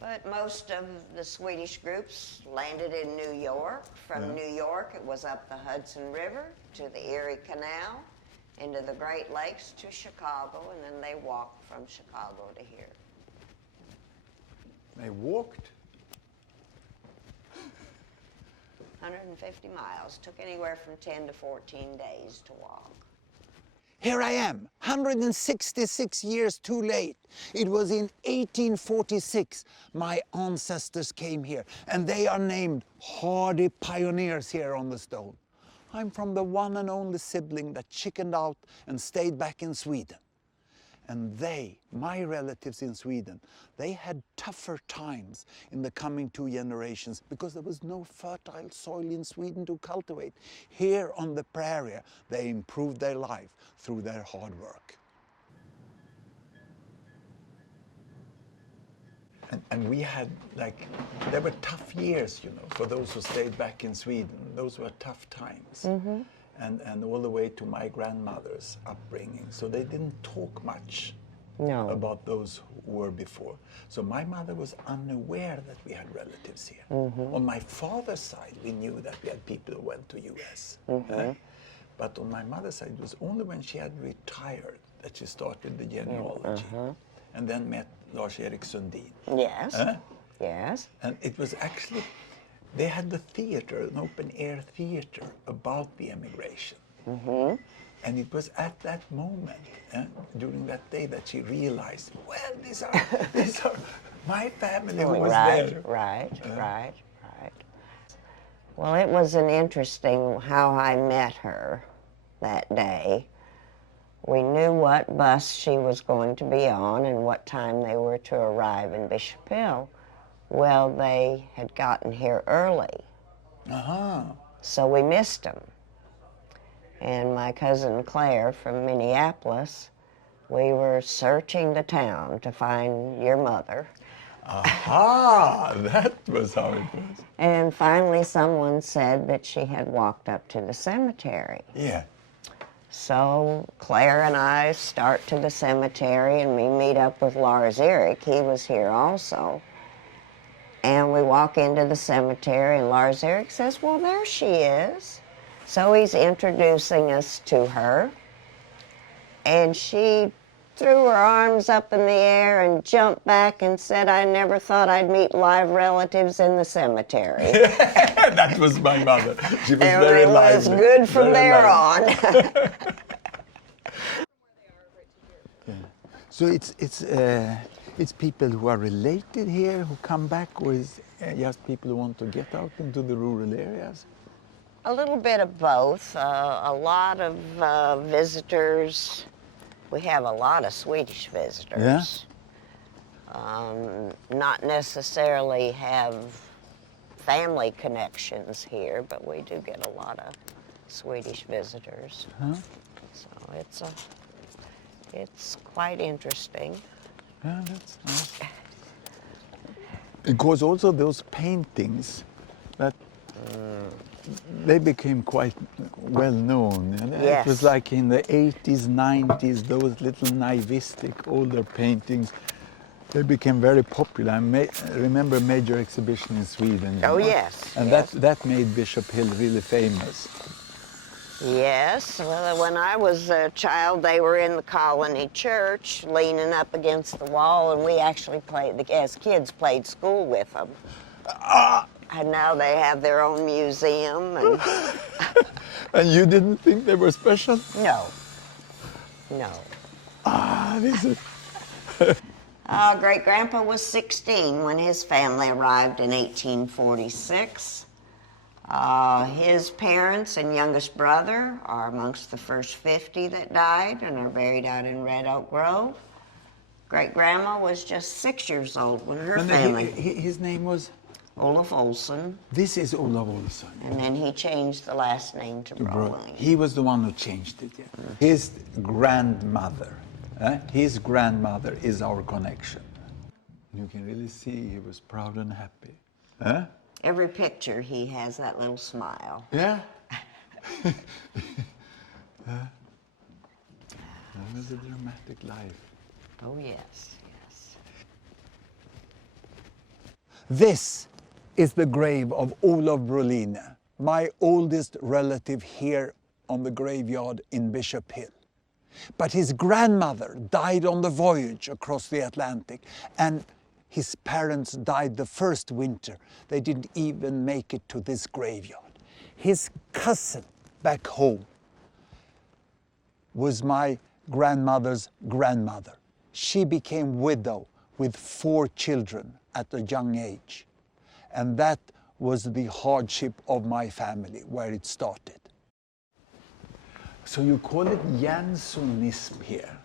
But most of the Swedish groups landed in New York. From New York, it was up the Hudson River to the Erie Canal, into the Great Lakes to Chicago, and then they walked from Chicago to here. They walked? 150 miles. Took anywhere from 10 to 14 days to walk. Here I am, 166 years too late. It was in 1846 my ancestors came here, and they are named hardy pioneers here on the stone. I'm from the one and only sibling that chickened out and stayed back in Sweden. And they, my relatives in Sweden, they had tougher times in the coming 2 generations because there was no fertile soil in Sweden to cultivate. Here on the prairie, they improved their life through their hard work. And we had, there were tough years, for those who stayed back in Sweden. Those were tough times. Mm-hmm. And all the way to my grandmother's upbringing. So they didn't talk much about those who were before. So my mother was unaware that we had relatives here. Mm-hmm. On my father's side, we knew that we had people who went to US. Mm-hmm. But on my mother's side, it was only when she had retired that she started the genealogy. Mm-hmm. And then met Lars-Erik Sundin. Yes, yes. And it was actually, they had the theater, an open-air theater about the emigration. Mm-hmm. And it was at that moment, during that day, that she realized, well, these are my family who was there. Right. Well, it was an interesting how I met her that day. We knew what bus she was going to be on and what time they were to arrive in Bishop Hill. Well, they had gotten here early. Uh-huh. So we missed them. And my cousin Claire from Minneapolis, we were searching the town to find your mother. Aha, that was how it was. And finally someone said that she had walked up to the cemetery. Yeah. So Claire and I start to the cemetery and we meet up with Lars-Erik. He was here also. And we walk into the cemetery and Lars-Erik says, well, there she is. So he's introducing us to her. And she threw her arms up in the air and jumped back and said, I never thought I'd meet live relatives in the cemetery. That was my mother. She was very lively. It was good from there on. So it's people who are related here who come back, or is just people who want to get out into the rural areas? A little bit of both. A lot of visitors. We have a lot of Swedish visitors. Yeah. Not necessarily have family connections here, but we do get a lot of Swedish visitors. Huh? So it's quite interesting. Yeah, that's nice. Because also those paintings that they became quite well known. Yes. It was like in the 80s, 90s, those little naivistic older paintings, they became very popular. I remember a major exhibition in Sweden. Oh, yes. And yes. that made Bishop Hill really famous. Yes, well, when I was a child, they were in the Colony Church, leaning up against the wall, and we actually as kids, played school with them. And now they have their own museum. And, and you didn't think they were special? No. This is... Great-grandpa was 16 when his family arrived in 1846. His parents and youngest brother are amongst the first 50 that died and are buried out in Red Oak Grove. Great-grandma was just 6 years old when her family... His name was? Olaf Olsson. This is Olaf Olsson. And then he changed the last name to Rowling. He was the one who changed it, yeah. His grandmother is our connection. You can really see he was proud and happy. Huh? Every picture, he has that little smile. Yeah? That was a dramatic life. Oh, yes, yes. This is the grave of Olof Broline, my oldest relative here on the graveyard in Bishop Hill. But his grandmother died on the voyage across the Atlantic, and his parents died the first winter. They didn't even make it to this graveyard. His cousin back home was my grandmother's grandmother. She became widow with 4 children at a young age. And that was the hardship of my family, where it started. So you call it Janssonism here?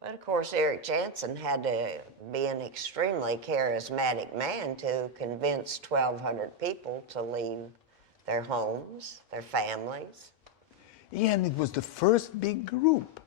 But of course, Erik Jansson had to be an extremely charismatic man to convince 1,200 people to leave their homes, their families. Yeah, and it was the first big group.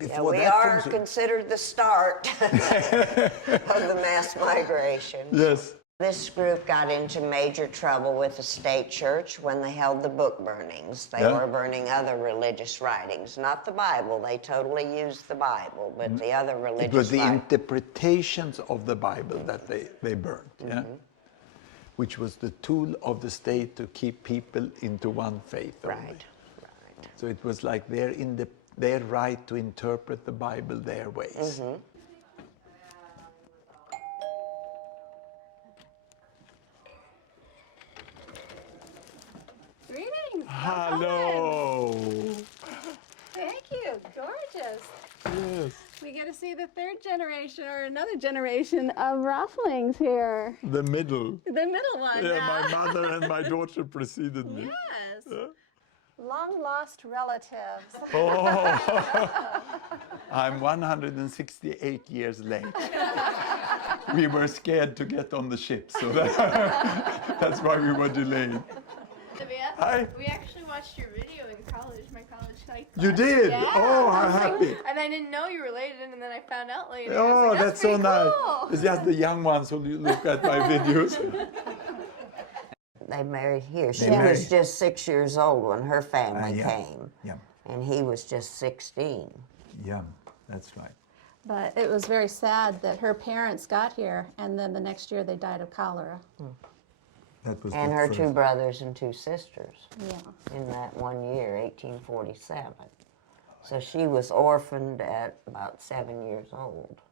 Yeah, we are considered the start of the mass migration. Yes. This group got into major trouble with the state church when they held the book burnings. They were burning other religious writings, not the Bible. They totally used the Bible, but the other religious writings. It was the interpretations of the Bible that they burned, yeah? Which was the tool of the state to keep people into one faith only. Right. So it was like their right to interpret the Bible their ways. Greetings. Hello. Thank you. Gorgeous. Yes. We get to see the third generation or another generation of Roslings here. The middle. The middle one. Yeah, my mother and my daughter preceded me. Yes. Long lost relatives. Oh, I'm 168 years late. We were scared to get on the ship, so that's why we were delayed. Hi. We actually watched your video in college, my college night class. You did? Yeah. Oh, how happy. And I didn't know you were related, and then I found out later. Oh, like, that's so pretty nice. cool. It's just the young ones who look at my videos. They married here. She married. was just 6 years old when her family yeah. came. Yeah. And he was just 16. Yeah, that's right. But it was very sad that her parents got here and then the next year they died of cholera. That was And the her first. 2 brothers and 2 sisters Yeah. in that one year, 1847. So she was orphaned at about 7 years old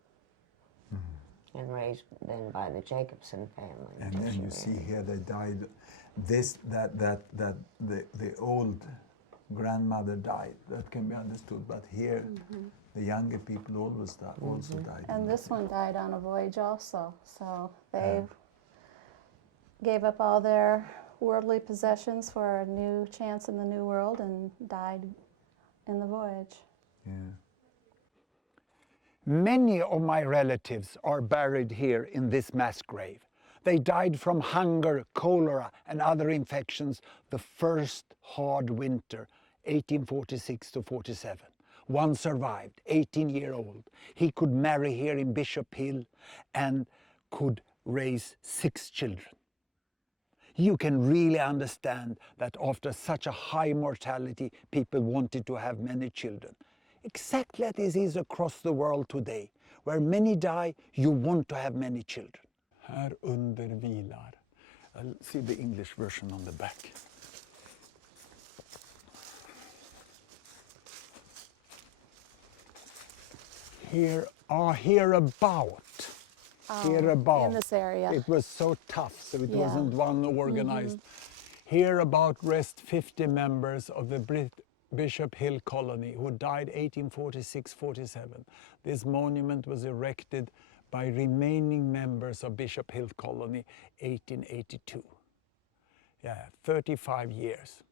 and raised then by the Jacobson family. And until then she you see married. here they died. The old grandmother died. That can be understood. But here, the younger people also died. And this one died on a voyage also. So they gave up all their worldly possessions for a new chance in the new world and died in the voyage. Yeah. Many of my relatives are buried here in this mass grave. They died from hunger, cholera, and other infections the first hard winter, 1846 to 47. One survived, 18-year-old. He could marry here in Bishop Hill and could raise 6 children. You can really understand that after such a high mortality, people wanted to have many children. Exactly as it is across the world today. Where many die, you want to have many children. Här under vilar. I'll see the English version on the back. Hereabout. In this area. It was so tough, so it Yeah. wasn't one organized. Hereabout rest 50 members of the Bishop Hill colony who died 1846-47. This monument was erected by remaining members of Bishop Hill colony 1882. Yeah, 35 years.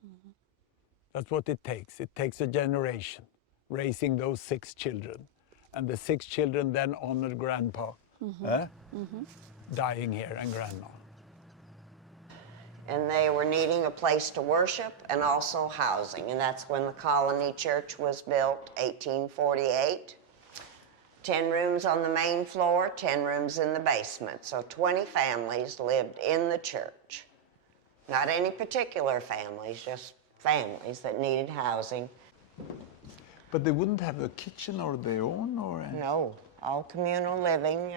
That's what it takes. It takes a generation raising those 6 children. And the 6 children then honored grandpa, dying here, and grandma. And they were needing a place to worship and also housing. And that's when the colony church was built, 1848. 10 rooms on the main floor, 10 rooms in the basement. So 20 families lived in the church. Not any particular families, just families that needed housing. But they wouldn't have a kitchen or their own, or? No, all communal living.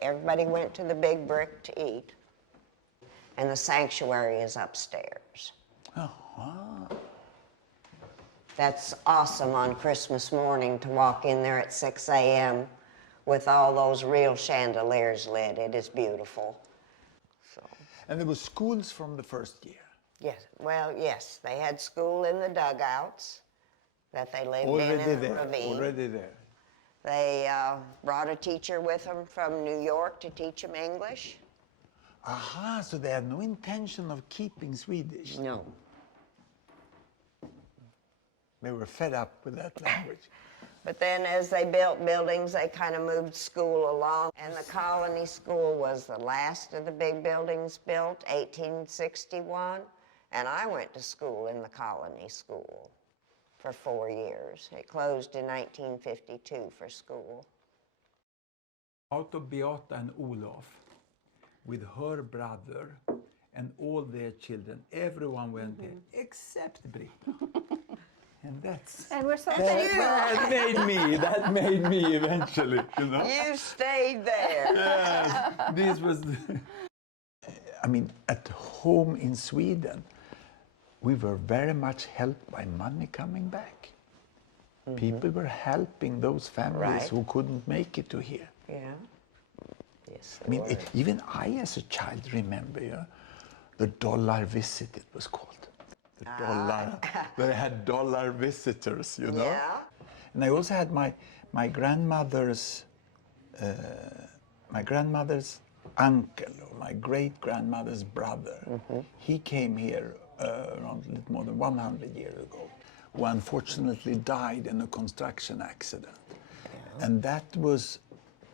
Everybody went to the big brick to eat. and the sanctuary is upstairs. Oh, wow. That's awesome on Christmas morning to walk in there at 6 a.m. with all those real chandeliers lit. It is beautiful. So, And there were schools from the first year. yes, well, yes, they had school in the dugouts that they lived in the ravine. Already there. They brought a teacher with them from New York to teach them English. Aha, so they had no intention of keeping Swedish. No. They were fed up with that language. But then as they built buildings, they kind of moved school along. And the colony school was the last of the big buildings built, 1861. And I went to school in the colony school for 4 years. It closed in 1952 for school. Out of Beata and Olof, with her brother and all their children, everyone went in, except Britt. And that's... And we're so That made me eventually, you know? You stayed there. Yes, this was... I mean, at home in Sweden, we were very much helped by money coming back. People were helping those families Right. who couldn't make it to here. Yeah. Yes, I mean, even I as a child remember, yeah, the dollar visit, it was called. The dollar, where I had dollar visitors, you know. Yeah. And I also had my grandmother's uncle, or my great-grandmother's brother. He came here around a little more than 100 years ago, who unfortunately died in a construction accident. Yeah. And that was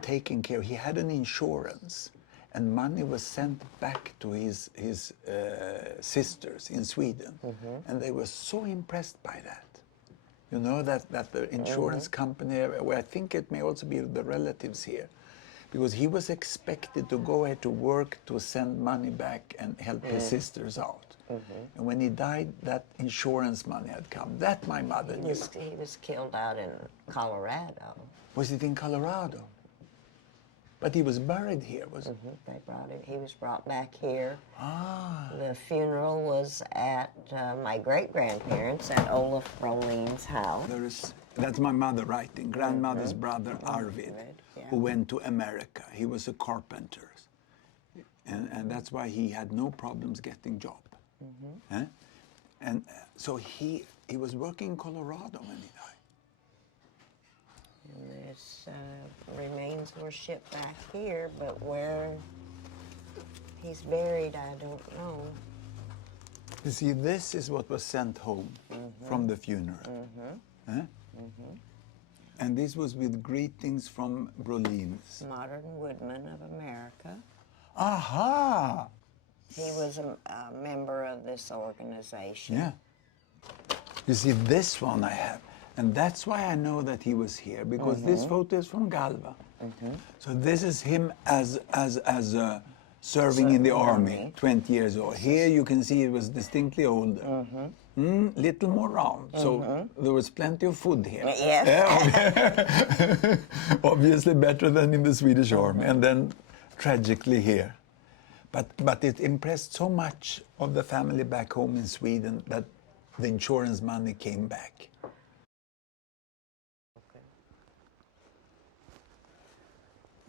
taken care of. He had an insurance, and money was sent back to his sisters in Sweden. And they were so impressed by that. You know, that the insurance company, well, I think it may also be the relatives here, because he was expected to go ahead to work to send money back and help his sisters out. And when he died, that insurance money had come. That my mother knew. He was killed out in Colorado. Was it in Colorado? But he was buried here, was it? They brought him. He was brought back here. Ah. The funeral was at my great-grandparents at Olaf Rosling's house. That's my mother writing, grandmother's brother Arvid, yeah. who went to America. He was a carpenter. And that's why he had no problems getting job. Eh? And so he was working in Colorado when he died. And his remains were shipped back here, but where he's buried, I don't know. You see, this is what was sent home from the funeral. Eh? And this was with greetings from Brolins. Modern Woodman of America. Aha! He was a member of this organization. Yeah. You see, this one I have. And that's why I know that he was here, because this photo is from Galva. So this is him as serving in the army, 20 years old. Here you can see it was distinctly older. Little more round, so there was plenty of food here. Yes. Obviously better than in the Swedish army, and then tragically here. But it impressed so much of the family back home in Sweden that the insurance money came back.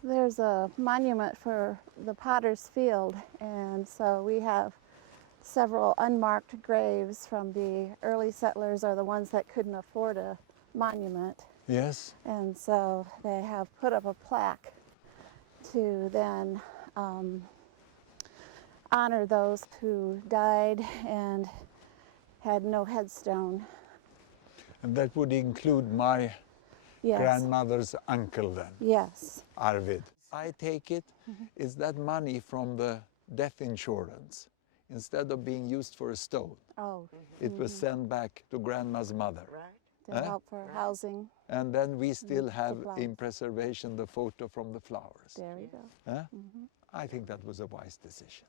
There's a monument for the Potter's Field, and so we have several unmarked graves from the early settlers, or the ones that couldn't afford a monument. Yes. And so they have put up a plaque to then honor those who died and had no headstone. And that would include my grandmother's uncle then, Yes. Arvid. I take it, is that money from the death insurance, instead of being used for a stone, Oh, it was sent back to grandma's mother. Right. to help for housing. And then we still have flowers. in preservation the photo from the flowers. There you go. I think that was a wise decision.